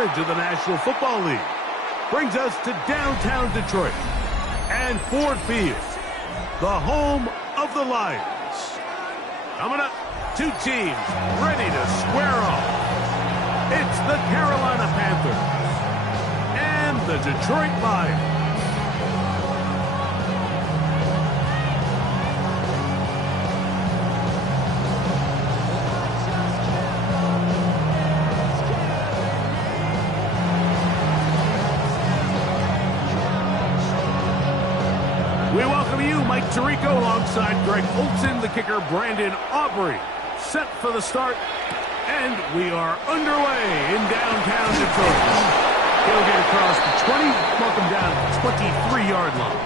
coverage of the National Football League. Brings us to downtown Detroit and Ford Field, the home of the Lions. Coming up, two teams ready to square off. It's the Carolina Panthers and the Detroit Lions. We welcome you, Mike Tirico, alongside Greg Olson, the kicker, Brandon Aubrey. Set for the start, and we are underway in downtown Detroit. He'll get across the 20, welcome down to the 23-yard line.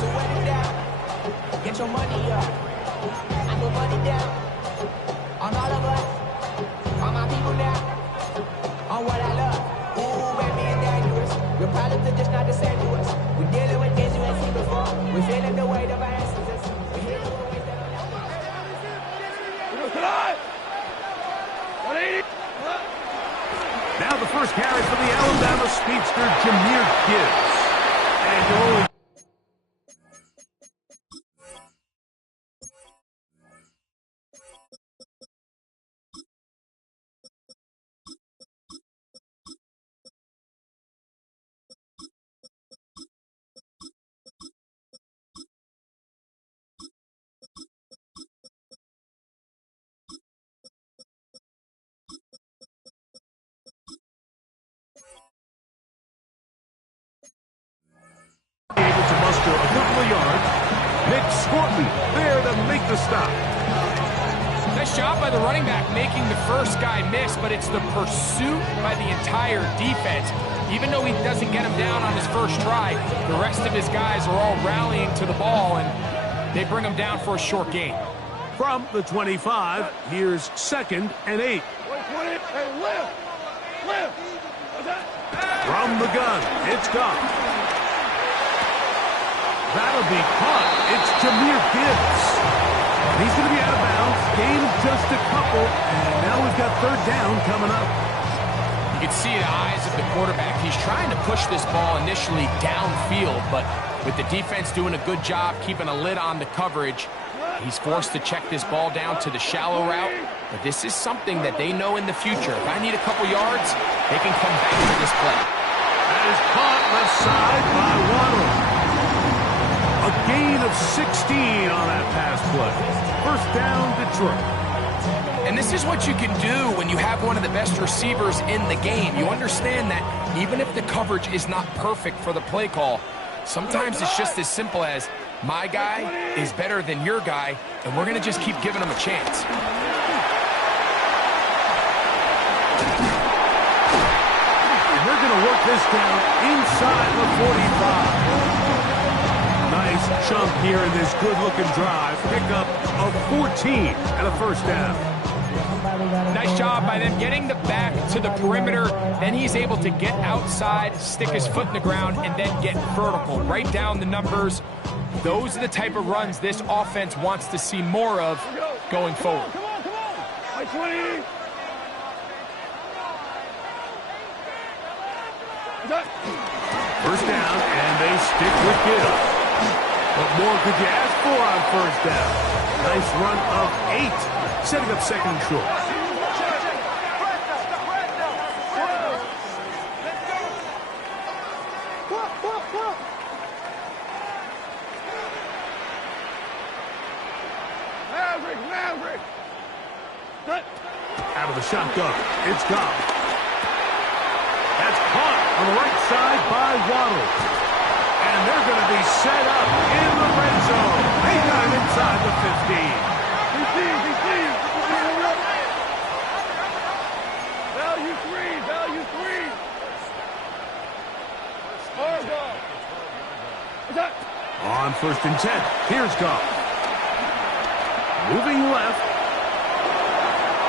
So wet it down. Get your money up. I put money down. On all of us. On my people now. On what I love. Ooh, baby, it's dangerous. Your problems are just not the same to us. We're dealing with things you ain't seen before. We're feeling the weight of our ancestors. We're hearing the weight that Now the first carry for the Alabama speedster, Jahmyr Gibbs. And he'll only able to muster a couple of yards. Nick Scorton there to make the stop. Nice job by the running back making the first guy miss, but it's the pursuit by the entire defense. Even though he doesn't get him down on his first try, the rest of his guys are all rallying to the ball, and they bring him down for a short gain. From the 25, here's 2nd and 8. From the gun, it's gone. That'll be caught. It's Jahmyr Gibbs. He's going to be out of bounds. Gain just a couple, and now we've got 3rd down coming up. You can see the eyes of the quarterback. He's trying to push this ball initially downfield, but with the defense doing a good job keeping a lid on the coverage, he's forced to check this ball down to the shallow route. But this is something that they know in the future. If I need a couple yards, they can come back to this play. That is caught left side by Waddle. A gain of 16 on that pass play. 1st down, Detroit. And this is what you can do when you have one of the best receivers in the game. You understand that even if the coverage is not perfect for the play call, sometimes it's just as simple as, my guy is better than your guy, and we're going to just keep giving him a chance. And they're going to work this down inside the 45. Nice chunk here in this good-looking drive. Pickup of 14 and a 1st down. Nice job by them getting the back to the perimeter. Then he's able to get outside, stick his foot in the ground, and then get vertical. Right down the numbers. Those are the type of runs this offense wants to see more of going forward. Come on. 20. First down, and they stick with Gibbs. What more could you ask for on 1st down? Nice run of 8, setting up 2nd and short. Maverick! Out of the shotgun, it's gone. That's caught on the right side by Waddle. And they're going to be set up in the red zone. They got him inside the 15. Value three. On 1st and 10, here's Goff. Moving left.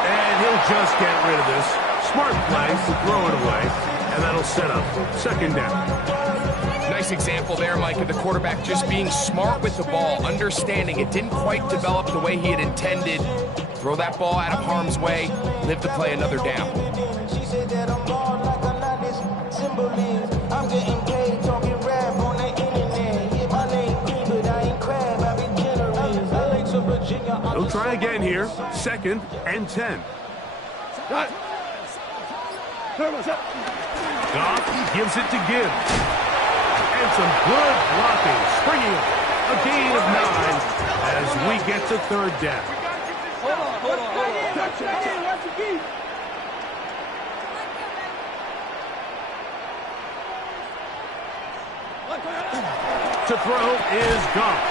And he'll just get rid of this. Smart play to throw it away. And that'll set up 2nd down. Nice example there, Mike, of the quarterback just being smart with the ball, understanding it didn't quite develop the way he had intended. Throw that ball out of harm's way, live to play another down. 2nd and 10. Goff gives it to Gibbs. And some good blocking, springing up. A gain of 9 as we get to 3rd down. Hold on. To throw is Goff.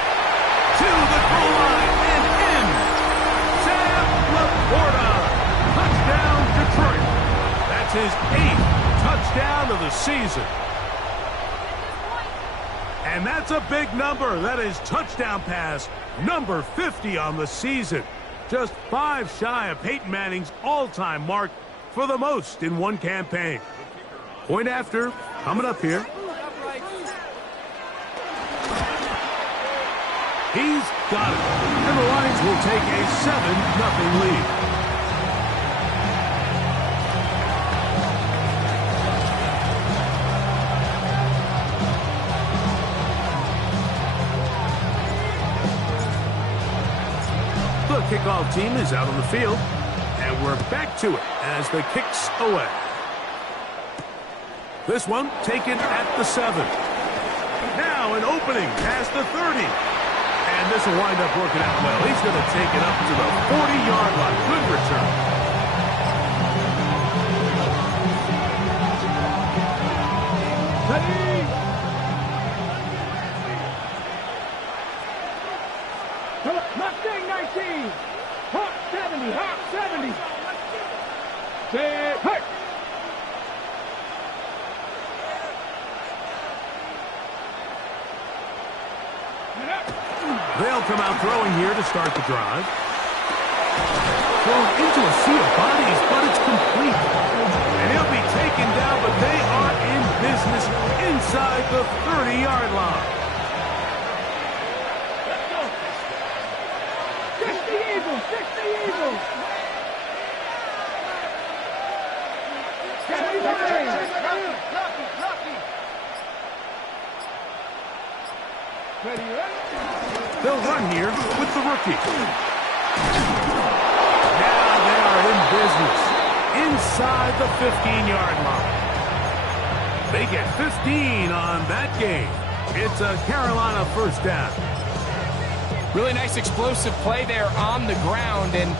To the goal line and in. Sam Laporta. Touchdown, Detroit. That's his 8th touchdown of the season. And that's a big number. That is touchdown pass number 50 on the season. Just 5 shy of Peyton Manning's all-time mark for the most in one campaign. Point after, coming up here. He's got it. And the Lions will take a 7-0 lead. The kickoff team is out on the field, and we're back to it as the kick's away. This one taken at the 7. Now an opening past the 30. And this will wind up working out well. He's going to take it up to the 40-yard line. Good return. Mustang 19. Hawk 70. Hawk 70. Hey. They'll come out throwing here to start the drive. Thrown into a sea of bodies, but it's complete. And he'll be taken down, but they are in business inside the 30-yard line. Fix the Eagles. Fix the Eagles. They'll run here with the rookie. Now they are in business inside the 15-yard line. They get 15 on that game. It's a Carolina first down. Really nice explosive play there on the ground. And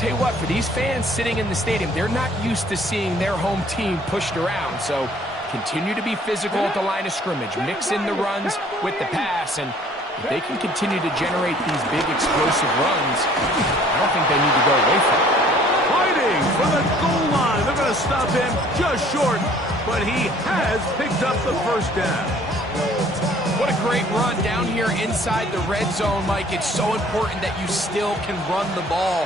tell you what, for these fans sitting in the stadium, they're not used to seeing their home team pushed around. So continue to be physical at the line of scrimmage. Mix in the runs with the pass. And if they can continue to generate these big explosive runs, I don't think they need to go away from it. Fighting for the goal line. They're going to stop him just short, but he has picked up the first down. What a great run down here inside the red zone, Mike. It's so important that you still can run the ball.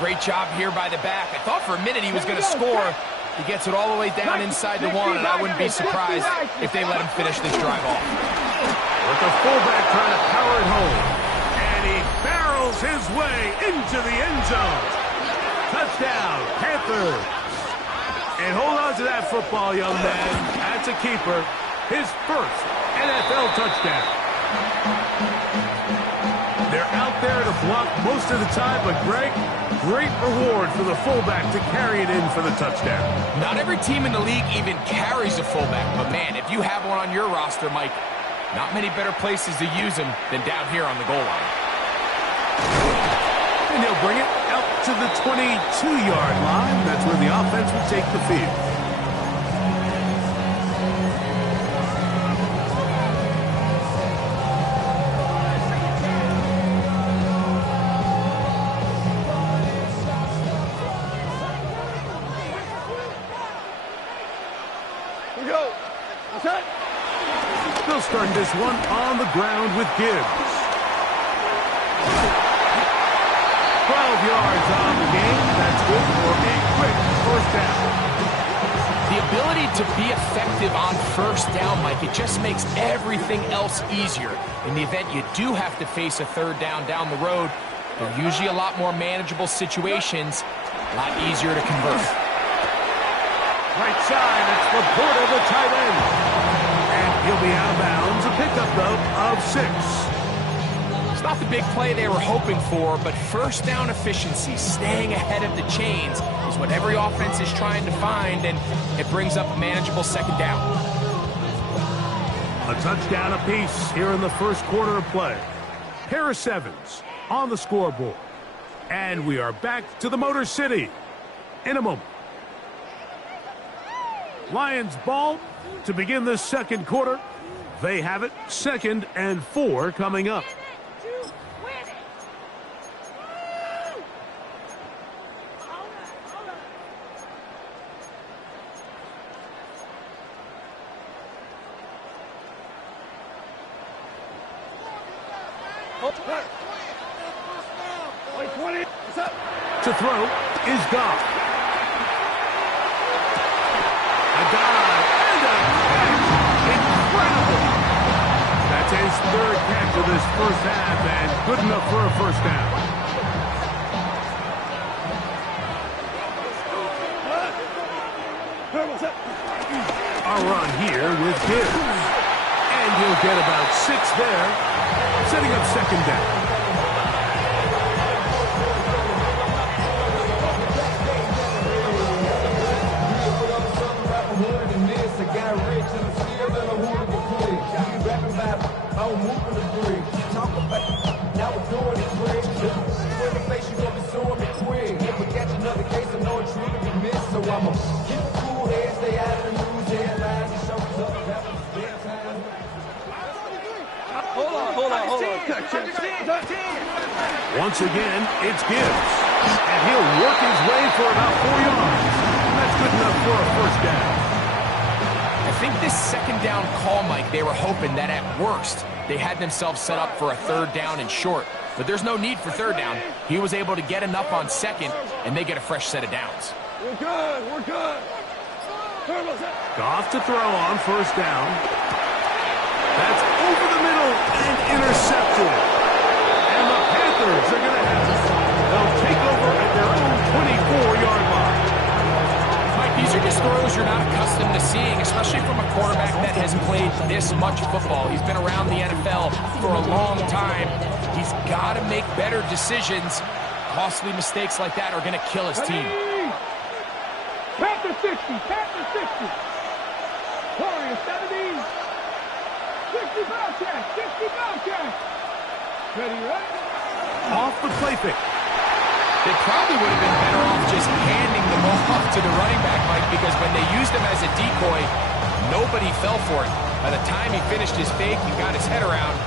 Great job here by the back. I thought for a minute he was going to score. He gets it all the way down inside the 1, and I wouldn't be surprised if they let him finish this drive off. With the fullback trying to power it home. And he barrels his way into the end zone. Touchdown, Panthers. And hold on to that football, young man. That's a keeper. His first NFL touchdown. They're out there to block most of the time, but Greg, great reward for the fullback to carry it in for the touchdown. Not every team in the league even carries a fullback, but man, if you have one on your roster, Mike, not many better places to use him than down here on the goal line. And he'll bring it out to the 22-yard line. That's where the offense will take the field. They'll start this one on the ground with Gibbs. 12 yards on the game. That's good for a quick first down. The ability to be effective on first down, Mike, it just makes everything else easier. In the event you do have to face a third down the road, they're usually a lot more manageable situations, a lot easier to convert. Right side, it's Laporta, the tight end. And he'll be out of bounds. A pickup, though, of 6. It's not the big play they were hoping for, but first down efficiency, staying ahead of the chains, is what every offense is trying to find, and it brings up a manageable second down. A touchdown apiece here in the first quarter of play. Pair of sevens on the scoreboard. And we are back to the Motor City in a moment. Lions ball to begin this second quarter. They have it, 2nd and 4 coming up. To throw is Goff. A dive and a catch. Incredible. That's his 3rd catch of this first half and good enough for a first down. A run here with Gibbs. And he'll get about 6 there, setting up second down. Once again, it's Gibbs. And he'll work his way for about 4 yards. That's good enough for a first down. I think this second down call, Mike, they were hoping that at worst they had themselves set up for a 3rd down and short. But there's no need for 3rd down. He was able to get enough on 2nd, and they get a fresh set of downs. We're good. We're good. Goff to throw on first down. That's over the middle and intercepted. And the Panthers are going to have it. They'll take over at their own 24-yard line. Mike, these are just throws you're not accustomed to seeing, especially from a quarterback that has played this much football. He's been around the NFL for a long time. He's got to make better decisions. Costly mistakes like that are going to kill his team. Panther 60, Panther 60. Warriors 70. 60 foul check, 60 foul check. Ready, right? Off the play pick. They probably would have been better off just handing the ball off to the running back, Mike, because when they used him as a decoy, nobody fell for it. By the time he finished his fake and got his head around,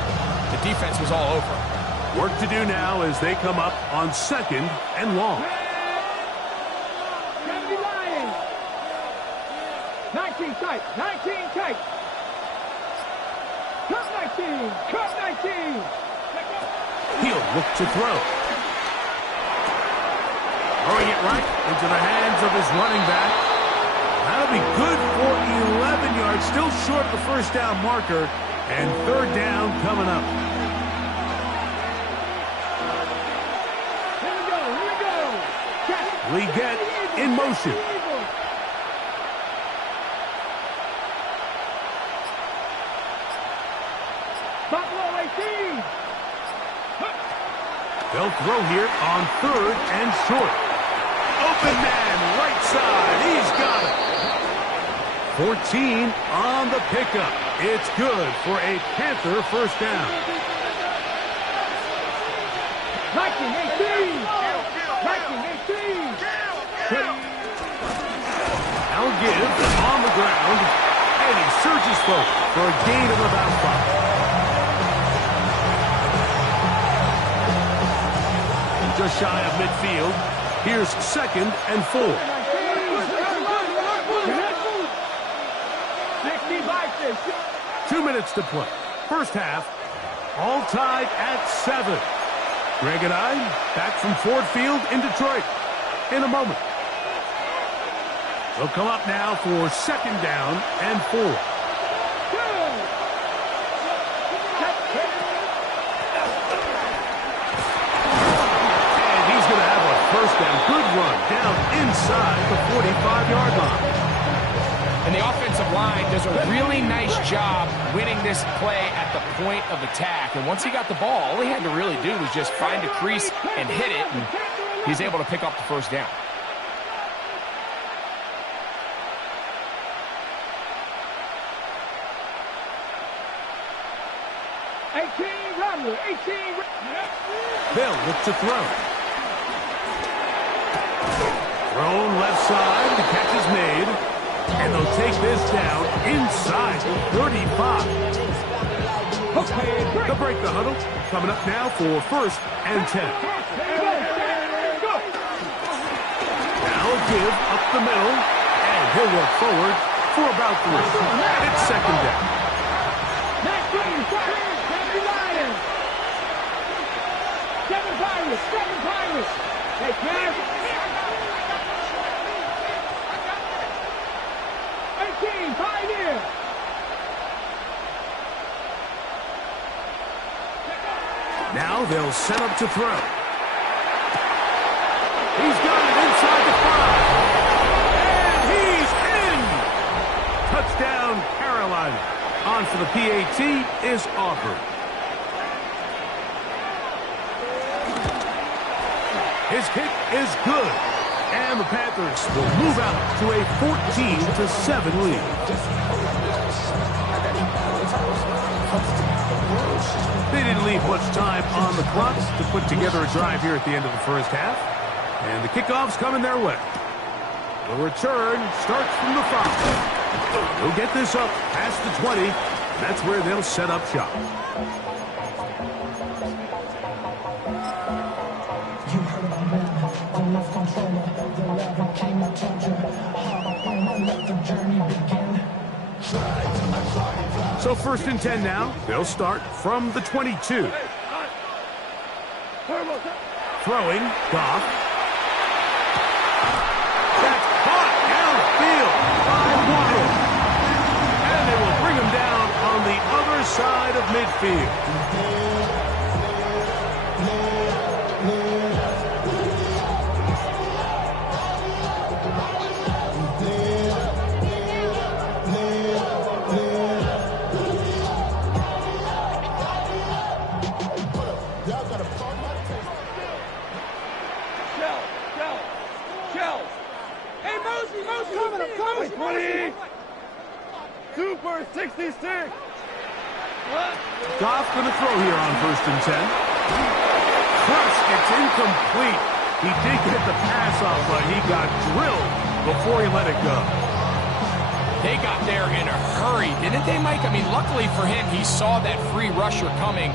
the defense was all over him. Work to do now as they come up on 2nd and long. 70 Lions. 19 tight, 19 tight. Cut 19, cut 19. He'll look to throw. Throwing it right into the hands of his running back. That'll be good for 11 yards. Still short of the first down marker. And 3rd down coming up. Here we go, here we go. Leggett in motion. Buffalo 18. They'll throw here on 3rd and short. Open man, right side. He's got it. 14 on the pickup. It's good for a Panther first down. 19-18. 19-18. Now Gibbs on the ground. And he surges forward for a gain of about 5. Just shy of midfield. Here's 2nd and 4. 2 minutes to play. First half, all tied at 7. Greg and I back from Ford Field in Detroit in a moment. They'll come up now for 2nd down and 4. First down, good run down inside the 45-yard line. And the offensive line does does a really nice job winning this play at the point of attack. And once he got the ball, all he had to really do was just find a crease and hit it, and he's able to pick up the first down. They'll look to throw. Thrown left side. The catch is made. And they'll take this down inside 35. They'll break the huddle. Coming up now for 1st and 10. Now give up the middle. And he'll work forward for about 3. It's 2nd down. Seven Pirates. Hey, Cash. 18, Pioneer. Now they'll set up to throw. He's got it inside the 5. And he's in. Touchdown, Carolina. On for the PAT is Auburn. His kick is good. And the Panthers will move out to a 14-7 lead. They didn't leave much time on the clock to put together a drive here at the end of the first half. And the kickoff's coming their way. The return starts from the 5. They'll get this up past the 20. That's where they'll set up shop. So 1st and 10 now. They'll start from the 22. Throwing, Goff. That's caught downfield by Waddle. And they will bring him down on the other side of midfield. Super 66. Goff going to throw here on 1st and 10. Crush, it's incomplete. He did get the pass off, but he got drilled before he let it go. They got there in a hurry, didn't they, Mike? I mean, luckily for him, he saw that free rusher coming,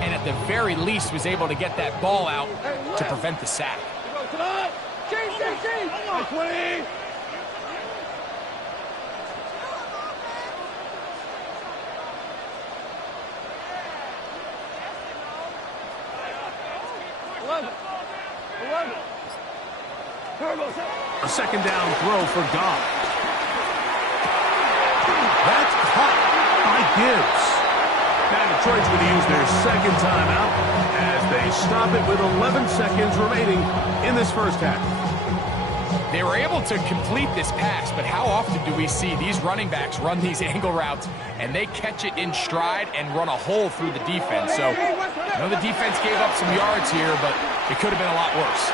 and at the very least was able to get that ball out to prevent the sack. Change. 20. A 2nd down throw for Goff. That's caught by Gibbs. Now Detroit's going to use their 2nd timeout as they stop it with 11 seconds remaining in this first half. They were able to complete this pass, but how often do we see these running backs run these angle routes and they catch it in stride and run a hole through the defense? So I know the defense gave up some yards here, but it could have been a lot worse.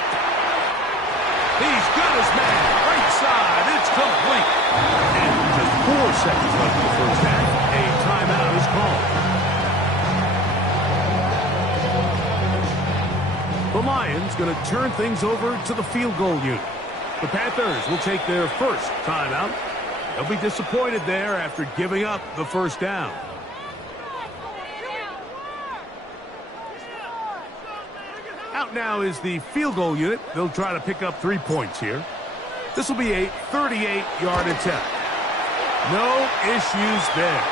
He's got his man. Right side. It's complete. And just 4 seconds left in the first half. A timeout is called. The Lions going to turn things over to the field goal unit. The Panthers will take their 1st timeout. They'll be disappointed there after giving up the 1st down. Out now is the field goal unit. They'll try to pick up 3 points here. This will be a 38-yard attempt. No issues there.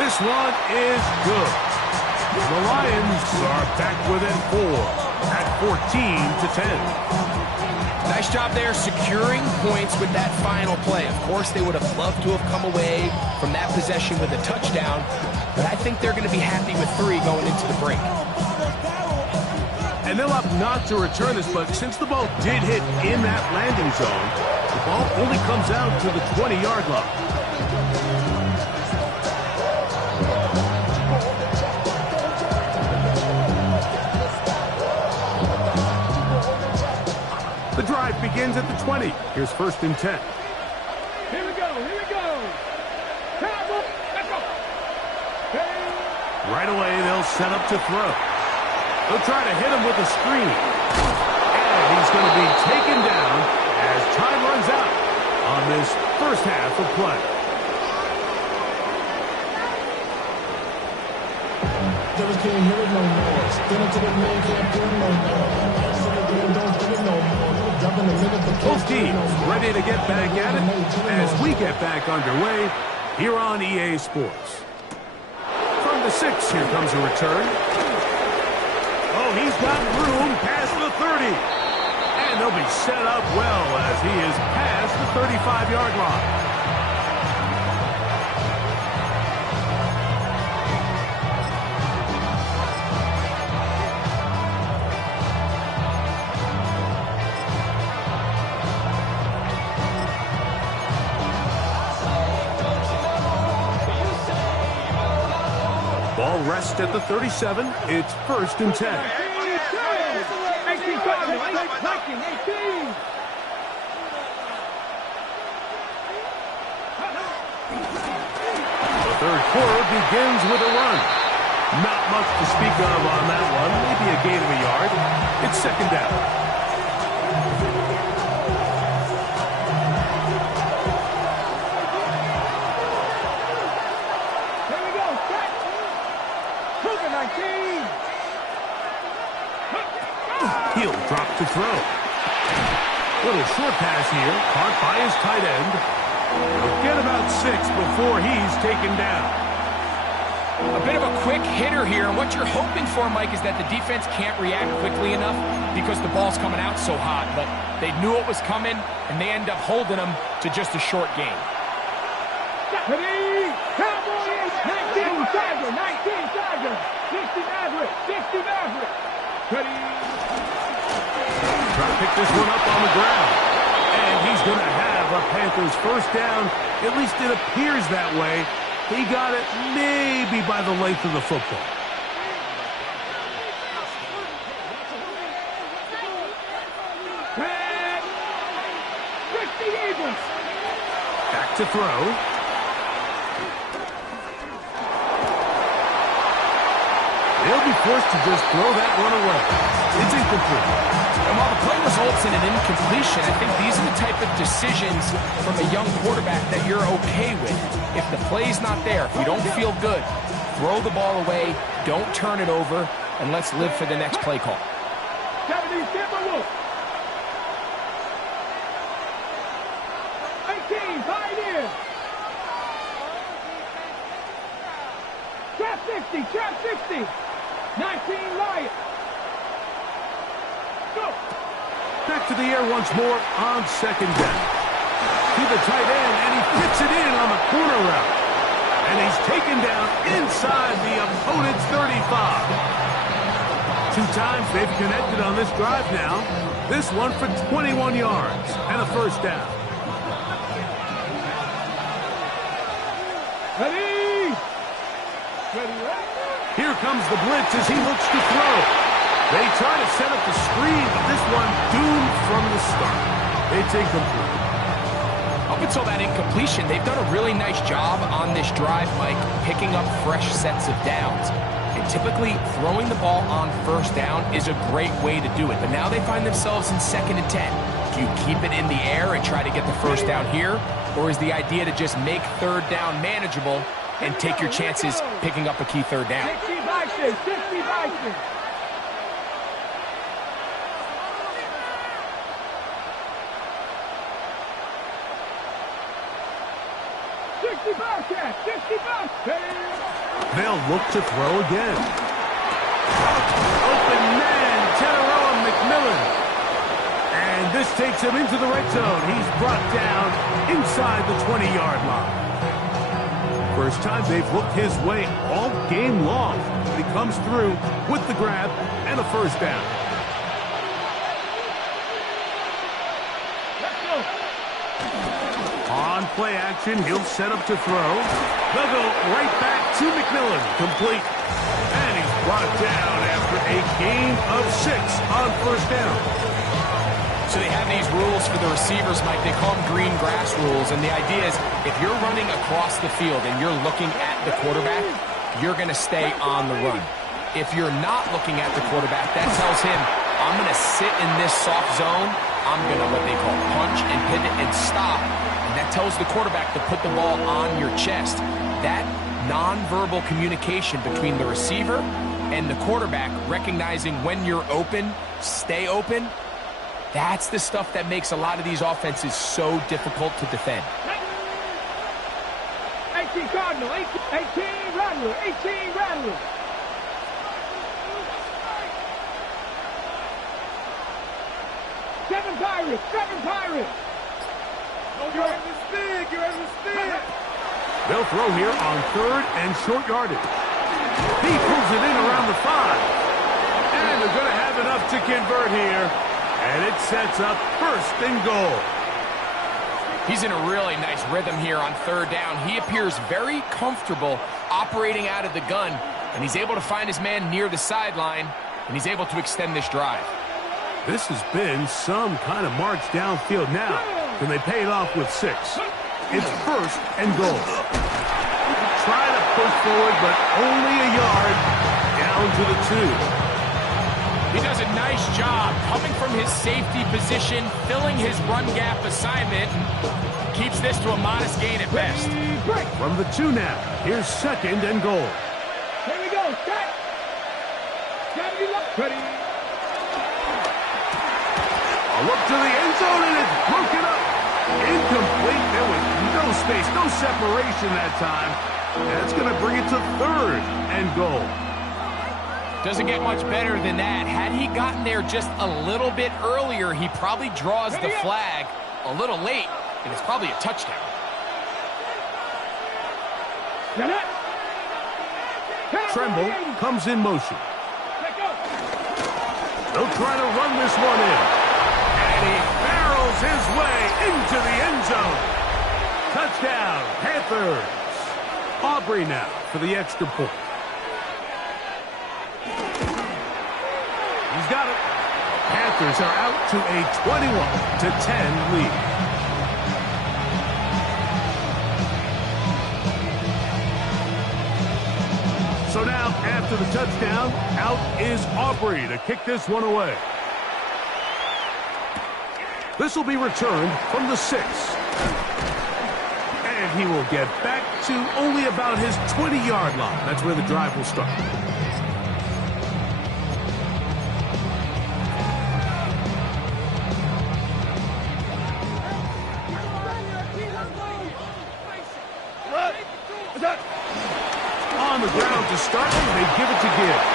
This one is good. The Lions are back within 4 at 14-10. Nice job there securing points with that final play. Of course, they would have loved to have come away from that possession with a touchdown, but I think they're going to be happy with 3 going into the break. And they'll opt not to return this, but since the ball did hit in that landing zone, the ball only comes out to the 20-yard line. begins at the 20. Here's 1st and 10. Here we go. Here we go. Cowboy. Let's go. Hey. Right away, they'll set up to throw. They'll try to hit him with a screen. And he's going to be taken down as time runs out on this first half of play. Can't hear it no more. Spin it to the man, can't do it no more. Don't give it no more. Jump in the minute, Both teams ready to get back at it as we get back underway here on EA Sports. From the 6, here comes a return. Oh, he's got room past the 30. And they'll be set up well as he is past the 35-yard line. Ball rests at the 37. It's 1st and 10. 18 targets. 18. The third quarter begins with a run. Not much to speak of on that one. Maybe a gain of a yard. It's 2nd down. He'll drop to throw. Little short pass here, caught by his tight end. He'll get about 6 before he's taken down. A bit of a quick hitter here, and what you're hoping for, Mike, is that the defense can't react quickly enough because the ball's coming out so hot, but they knew it was coming, and they end up holding them to just a short gain. Cowboys, 19 Tiger, 19 Tiger, 60 Maverick, 60 Maverick. Trying to pick this one up on the ground. And he's going to have a Panthers first down. At least it appears that way. He got it maybe by the length of the football. Back to throw. They'll be forced to just throw that one away. It's incomplete. And while the play results in an incompletion, I think these are the type of decisions from a young quarterback that you're okay with. If the play's not there, if you don't feel good, throw the ball away, don't turn it over, and let's live for the next play call. 18, Pioneer. Trap 60. 19 Lions. Go. Back to the air once more on 2nd down. To the tight end, and he fits it in on the corner route. And he's taken down inside the opponent's 35. 2 times they've connected on this drive now. This one for 21 yards and a first down. Ready. Here comes the blitz as he looks to throw. They try to set up the screen, but this one doomed from the start. It's incomplete. Up until that incompletion, they've done a really nice job on this drive, Mike, picking up fresh sets of downs. And typically, throwing the ball on 1st down is a great way to do it. But now they find themselves in 2nd and 10. Do you keep it in the air and try to get the 1st down here? Or is the idea to just make 3rd down manageable and take your chances picking up a key 3rd down? 60 Bison, 60 Bison. 60 Bobcat, 60 Bobcat. They'll look to throw again. Open man, Teteroa McMillan. And this takes him into the red zone. He's brought down inside the 20-yard line. First time they've looked his way all game long. But he comes through with the grab and a first down. On play action, he'll set up to throw. They'll go right back to McMillan. Complete. And he's brought down after a gain of 6 on first down. So they have these rules for the receivers, Mike. They call them green grass rules. And the idea is if you're running across the field and you're looking at the quarterback, you're going to stay on the run. If you're not looking at the quarterback, that tells him, I'm going to sit in this soft zone. I'm going to what they call punch and pivot and stop. And that tells the quarterback to put the ball on your chest. That nonverbal communication between the receiver and the quarterback, recognizing when you're open, stay open, that's the stuff that makes a lot of these offenses so difficult to defend. 18 Cardinal, 18 Rattler, 18 Rattler. Seven Pirates. You're ready to spin. They'll throw here on 3rd and short yardage. He pulls it in around the 5. And they're going to have enough to convert here. And it sets up 1st and goal. He's in a really nice rhythm here on 3rd down. He appears very comfortable operating out of the gun. And he's able to find his man near the sideline. And he's able to extend this drive. This has been some kind of march downfield now. Can they pay it off with 6? It's 1st and goal. Try to push forward, but only a yard down to the 2. He does a nice job coming from his safety position, filling his run gap assignment, keeps this to a modest gain at best. From the 2 now, here's 2nd and goal. Here we go, set. Ready. A look to the end zone, and it's broken up. Incomplete. There was no space, no separation that time. And it's going to bring it to 3rd and goal. Doesn't get much better than that. Had he gotten there just a little bit earlier, he probably draws the flag a little late, and it's probably a touchdown. Tremble comes in motion. They'll try to run this one in. And he barrels his way into the end zone. Touchdown, Panthers. Aubrey now for the extra point. He's got it. Panthers are out to a 21-10 lead. So now, after the touchdown, out is Aubrey to kick this one away. This will be returned from the 6. And he will get back to only about his 20-yard line. That's where the drive will start. On the ground to start, they give it to Gibbs.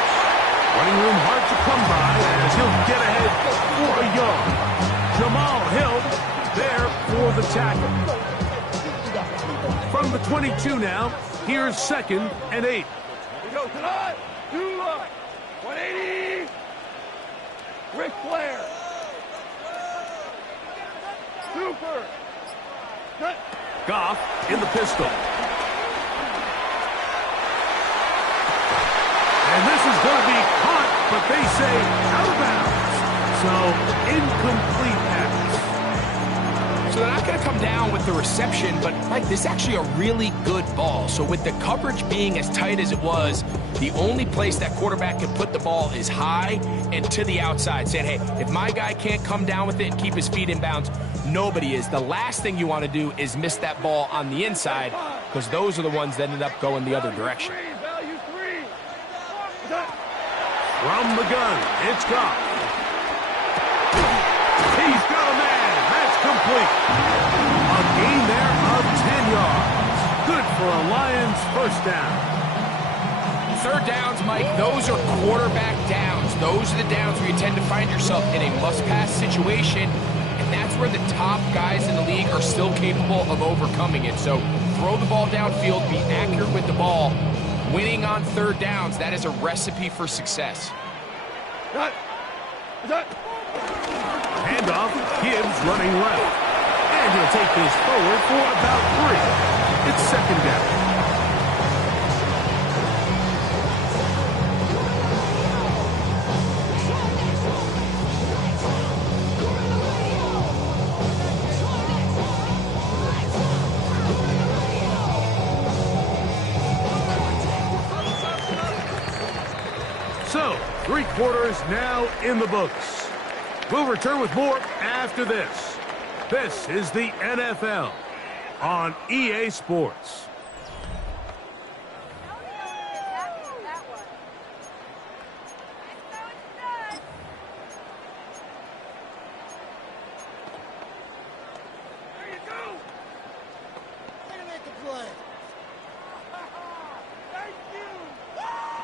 Running room hard to come by as he'll get ahead for a yard. Jamal Hill there for the tackle. From the 22 now, here's 2nd and 8. Go tonight. 180. Ric Flair. Super. Goff in the pistol. And this is going to be caught, but they say out of bounds. So, incomplete pass. So they're not going to come down with the reception, but, Mike, this is actually a really good ball. So with the coverage being as tight as it was, the only place that quarterback can put the ball is high and to the outside, saying, hey, if my guy can't come down with it and keep his feet in bounds, nobody is. The last thing you want to do is miss that ball on the inside, because those are the ones that ended up going the other direction. From the gun, it's Goff. He's got a man. That's complete. A gain there of 10 yards. Good for a Lions first down. 3rd downs, Mike, those are quarterback downs. Those are the downs where you tend to find yourself in a must-pass situation, and that's where the top guys in the league are still capable of overcoming it. So throw the ball downfield, be accurate with the ball. Winning on 3rd downs, that is a recipe for success. Handoff, Gibbs running left. And he'll take this forward for about 3. It's 2nd down. Three quarters now in the books. We'll return with more after this. This is the NFL on EA Sports.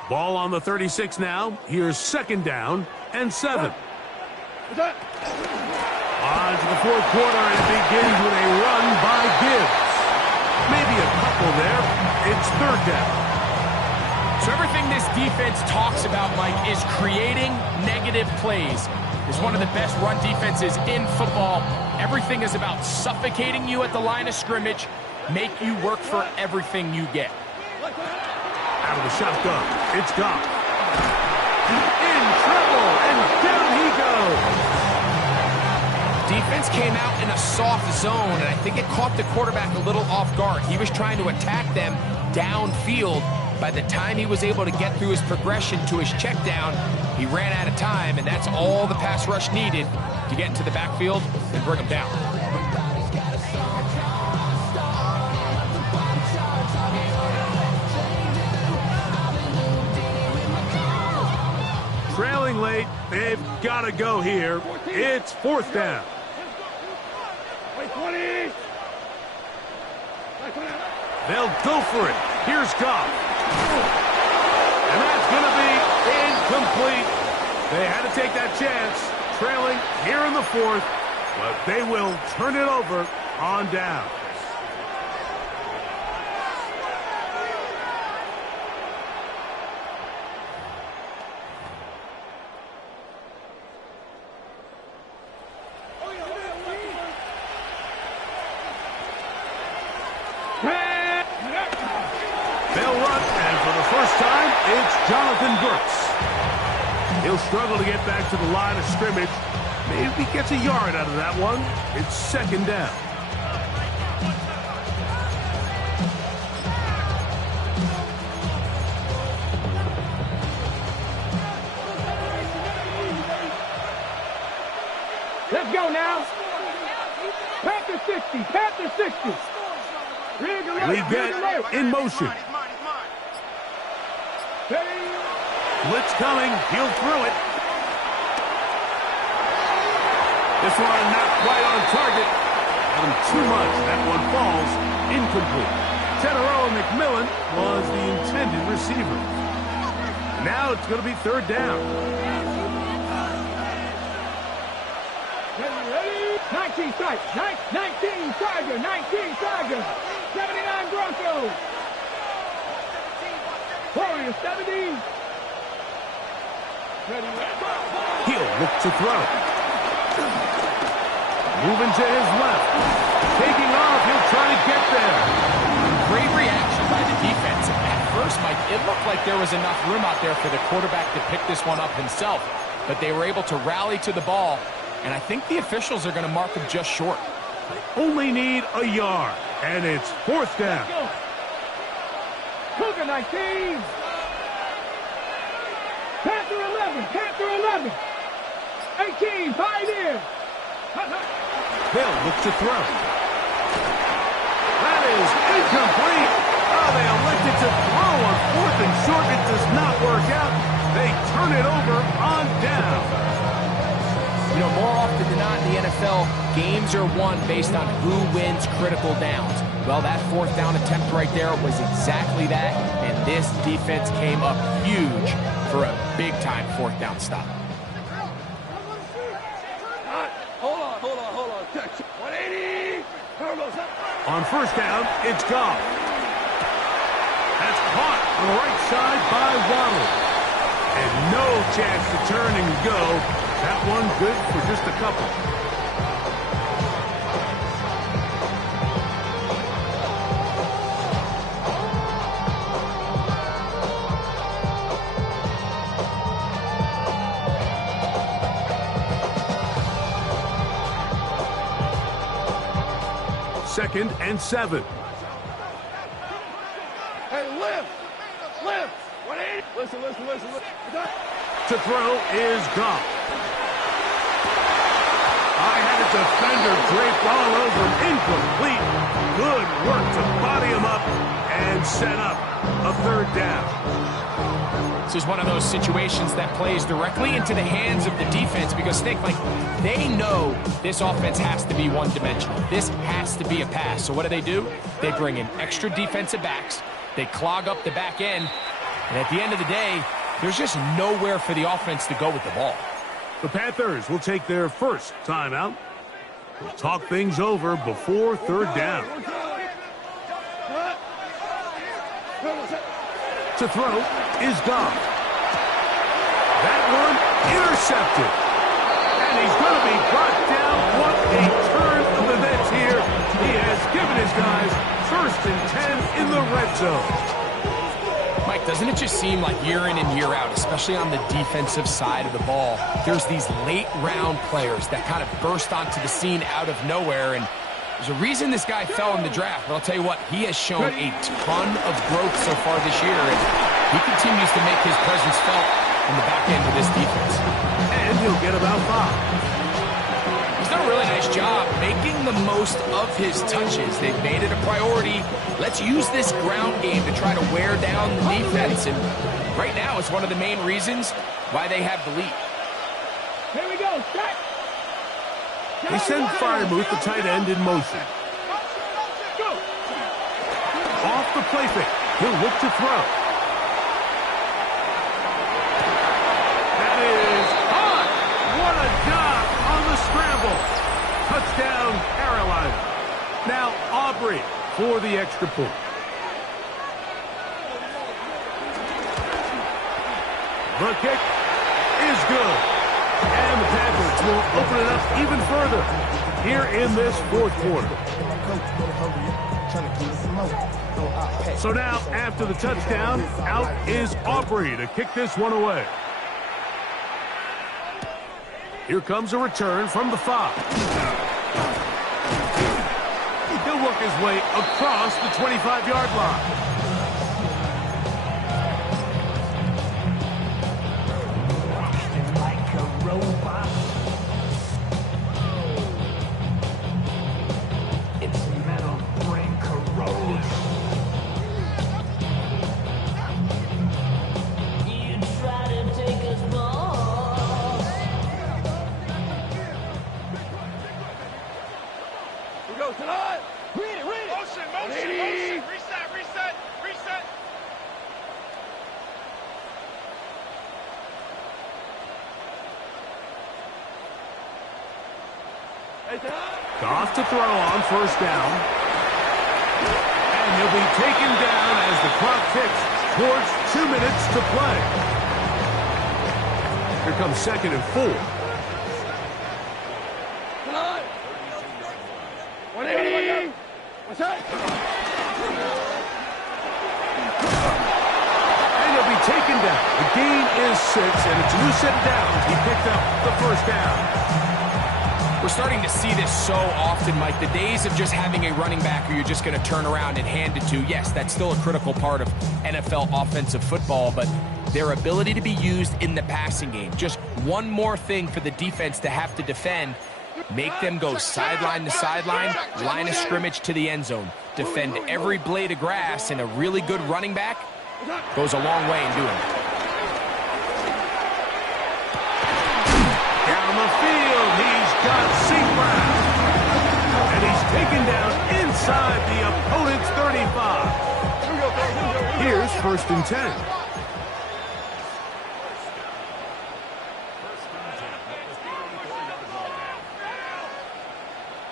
Ball on the 36 now. Here's second down and 7. On to the fourth quarter, and it begins with a run by Gibbs. Maybe a couple there. It's third down. So everything this defense talks about, Mike, is creating negative plays. It's one of the best run defenses in football. Everything is about suffocating you at the line of scrimmage, make you work for everything you get. Out of the shotgun, it's Goff. In trouble, and down he goes. Defense came out in a soft zone, and I think it caught the quarterback a little off guard. He was trying to attack them downfield. By the time he was able to get through his progression to his check down, he ran out of time, and that's all the pass rush needed to get into the backfield and bring him down. Trailing late, they've got to go here. It's fourth down. They'll go for it. Here's Goff. And that's going to be incomplete. They had to take that chance, trailing here in the fourth, but they will turn it over on down. They'll run, and for the first time, it's Jonathan Brooks. He'll struggle to get back to the line of scrimmage. Maybe he gets a yard out of that one. It's second down. Let's go now. Panther 60. Panther 60. We get in motion. Blitz coming. He'll throw it. This one not quite on target. Got him too much. That one falls incomplete. Teteroa McMillan was the intended receiver. Now it's going to be third down. 19 strike. 19 Tiger. 19 Tiger. 79 Broncos. 40-70. He'll look to throw. Moving to his left. Taking off. He'll try to get there. Great reaction by the defense. At first, Mike, it looked like there was enough room out there for the quarterback to pick this one up himself. But they were able to rally to the ball. And I think the officials are going to mark him just short. Only need a yard. And it's fourth down. Cougar 19. Panther 11. Panther 11. 18. Pioneer. They'll look to throw. That is incomplete. Oh, they elected to throw on fourth and short. It does not work out. They turn it over on down. You know, more often than not in the NFL, games are won based on who wins critical downs. Well, that fourth down attempt right there was exactly that, and this defense came up huge for a big-time fourth down stop. Hold on. 180. On first down, it's Goff. That's caught on the right side by Waddle. And no chance to turn and go. That one good for just a couple. Second and 7. Hey, lift. 180. Listen. To throw is Goff. I had a defender draped all over him. Incomplete. Good work to body him up and set up a third down. This is one of those situations that plays directly into the hands of the defense because think, like, they know this offense has to be one-dimensional. This has to be a pass. So what do? They bring in extra defensive backs. They clog up the back end. And at the end of the day, there's just nowhere for the offense to go with the ball. The Panthers will take their first timeout. We'll talk things over before third down. To throw is Goff. That one intercepted. And he's going to be brought down. What a turn of events here. He has given his guys 1st and 10 in the red zone. Mike, doesn't it just seem like year in and year out, especially on the defensive side of the ball, there's these late-round players that kind of burst onto the scene out of nowhere, and there's a reason this guy fell in the draft, but I'll tell you what, he has shown a ton of growth so far this year, and he continues to make his presence felt in the back end of this defense. And he'll get about 5. He's done a really nice job making the most of his touches. They've made it a priority. Let's use this ground game to try to wear down the defense. And right now, it's one of the main reasons why they have the lead. Here we go. Set. They send Freiermuth, the tight end, in motion. Go. Off the play fake. He'll look to throw. That is caught. What a job on the scramble. Touchdown, Carolina. Now Aubrey for the extra point. The kick is good. And the Panthers will open it up even further here in this fourth quarter. So now, after the touchdown, out is Aubrey to kick this one away. Here comes a return from the 5. He'll work his way across the 25-yard line. Goff to throw on first down. And he'll be taken down as the clock ticks towards 2 minutes to play. Here comes 2nd and 4. 180. What's that? And he'll be taken down. The gain is 6, and it's a new set of downs. He picked up the first down. We're starting to see this so often, Mike. The days of just having a running back who you're just going to turn around and hand it to, yes, that's still a critical part of NFL offensive football, but their ability to be used in the passing game, just one more thing for the defense to have to defend, make them go sideline to sideline, line of scrimmage to the end zone, defend every blade of grass, and a really good running back goes a long way in doing it. Down the field, he's got St. Brown. And he's taken down inside the opponent's 35. Here's 1st and 10.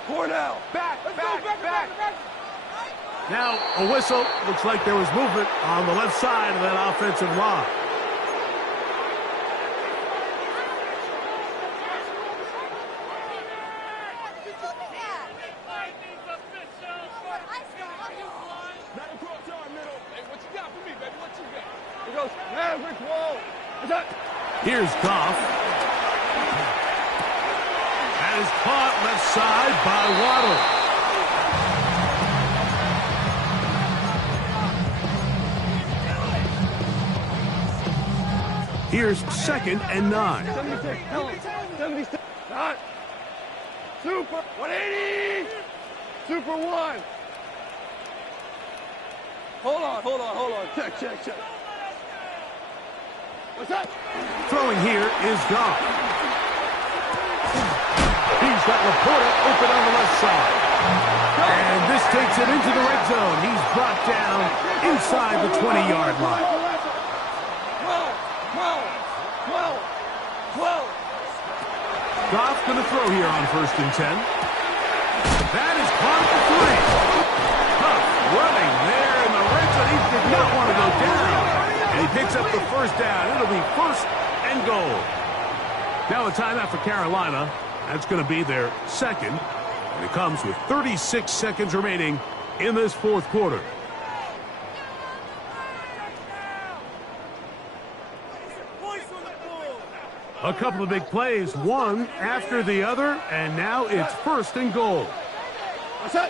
Cornell. Back. Now, a whistle. Looks like there was movement on the left side of that offensive line. Here's Goff. That is caught left side by Waddle. Here's 2nd and 9. 76. Tell him. 76. Not. Super. 180. Super 1. Hold on. Check. What's that? Throwing here is Goff. He's got Laporta open on the left side. And this takes him into the red zone. He's brought down inside the 20-yard line. 12. Goff's going to throw here on 1st and 10. That is caught at the 3. Goff running there in the red zone. He did not want to go down. And he picks up the 1st down. It'll be 1st and goal. Now a timeout for Carolina. That's going to be their 2nd. And it comes with 36 seconds remaining in this 4th quarter. A couple of big plays, one after the other, and now it's 1st and goal. What's that?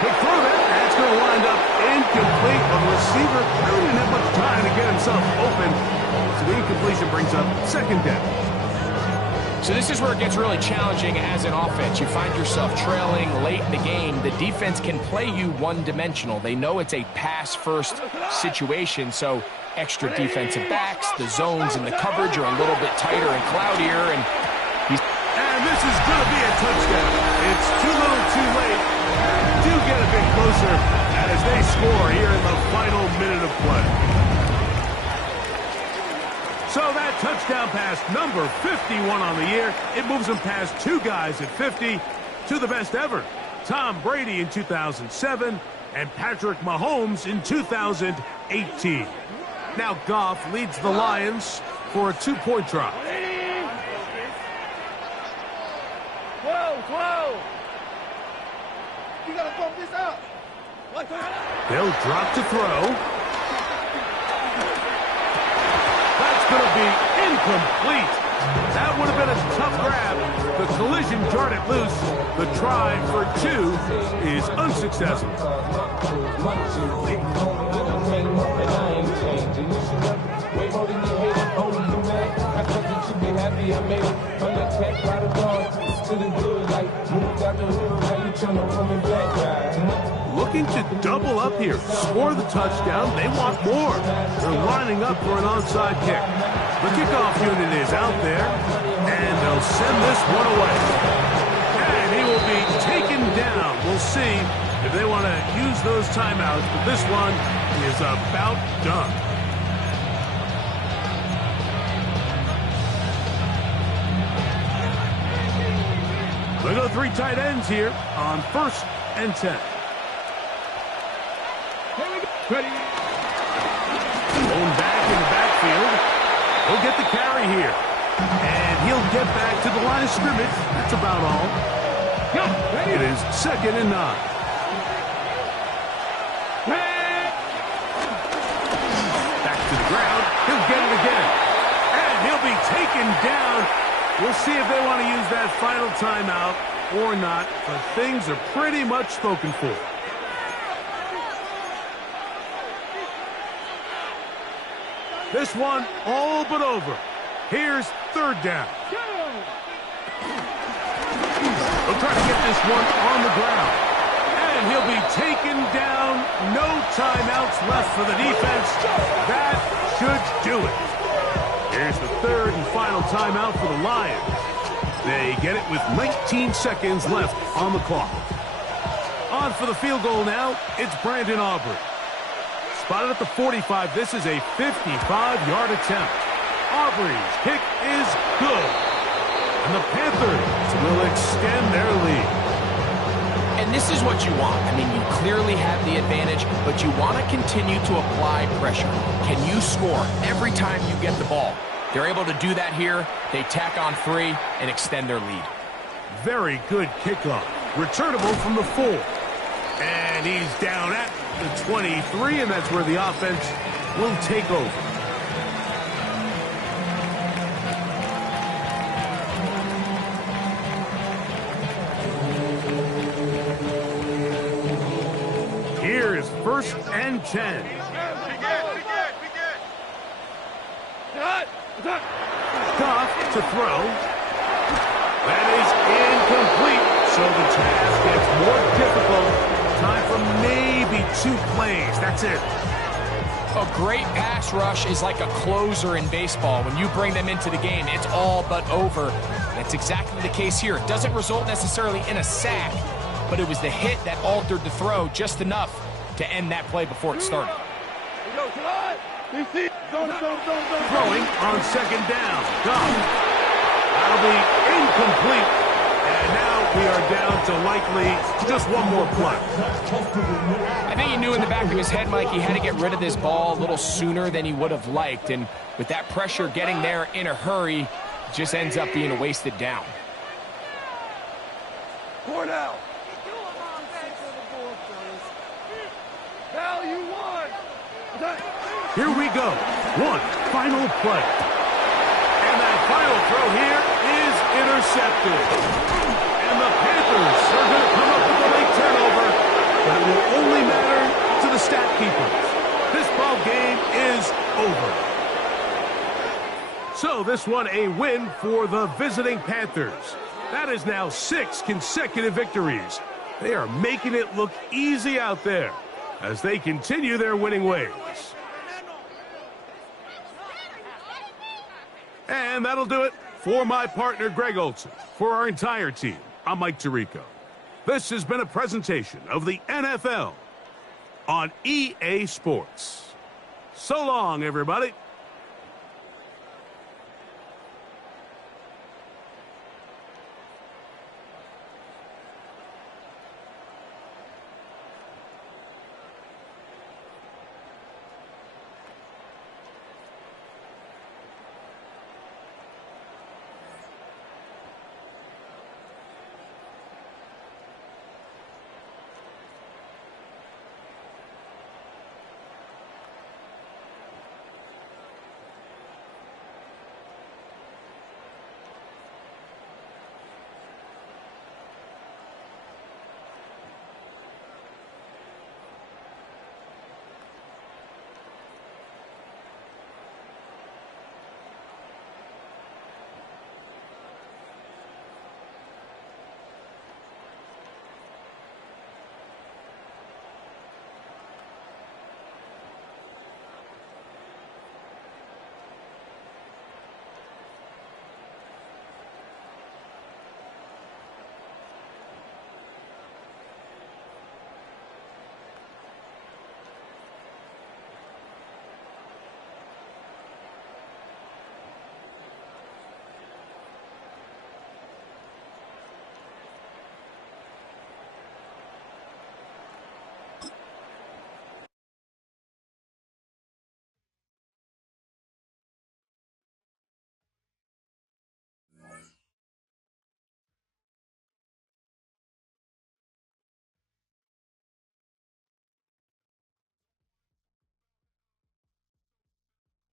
Quick throw there. That's going to wind up incomplete. The receiver didn't have much time to get himself open. So the incompletion brings up 2nd down. So this is where it gets really challenging as an offense. You find yourself trailing late in the game. The defense can play you one-dimensional. They know it's a pass-first situation, so extra defensive backs, the zones and the coverage are a little bit tighter and cloudier. And this is going to be a touchdown. It's too little too late. Do get a bit closer as they score here in the final minute of play. So that touchdown pass, number 51 on the year, it moves them past 2 guys at 50 to the best ever. Tom Brady in 2007 and Patrick Mahomes in 2018. Now Goff leads the Lions for a 2-point try. 12. You got to pump this out. They'll drop to throw. That's going to be incomplete. That would have been a tough grab. The collision jarred it loose. The try for 2 is unsuccessful. Looking to double up here, score the touchdown. They want more. They're lining up for an onside kick. The kickoff unit is out there, and they'll send this one away. And he will be taken down. We'll see if they want to use those timeouts, but this one is about done. They go 3 tight ends here on 1st and 10. Ready. Going back in the backfield. He'll get the carry here. And he'll get back to the line of scrimmage. That's about all. It is 2nd and 9. Back to the ground. He'll get it again. And he'll be taken down. We'll see if they want to use that final timeout or not. But things are pretty much spoken for. This one all but over. Here's 3rd down. They'll try to get this one on the ground. And he'll be taken down. No timeouts left for the defense. That should do it. Here's the 3rd and final timeout for the Lions. They get it with 19 seconds left on the clock. On for the field goal now, it's Brandon Aubrey. Spotted at the 45. This is a 55-yard attempt. Aubrey's kick is good. And the Panthers will extend their lead. And this is what you want. I mean, you clearly have the advantage, but you want to continue to apply pressure. Can you score every time you get the ball? They're able to do that here. They tack on 3 and extend their lead. Very good kickoff. Returnable from the 4. And he's down at the 23, and that's where the offense will take over. Here is 1st and 10. Goff to throw. That is incomplete, so the task gets more difficult. Time for maybe 2 plays. That's it. A great pass rush is like a closer in baseball. When you bring them into the game, it's all but over. That's exactly the case here. It doesn't result necessarily in a sack, but it was the hit that altered the throw just enough to end that play before it started. Throwing on second down. Goff. That'll be incomplete. And now we are down to likely just 1 more play. I think he knew in the back of his head, Mike, he had to get rid of this ball a little sooner than he would have liked. And with that pressure getting there in a hurry, it just ends up being a wasted down. Cornell. Now you won. Here we go. 1 final play. And that final throw here is intercepted. And the Panthers are going to come up with a late turnover, but it will only matter to the stat keepers. This ball game is over. So this one a win for the visiting Panthers. That is now 6 consecutive victories. They are making it look easy out there as they continue their winning ways. And that'll do it for my partner, Greg Olson. For our entire team, I'm Mike Tirico. This has been a presentation of the NFL on EA Sports. So long, everybody.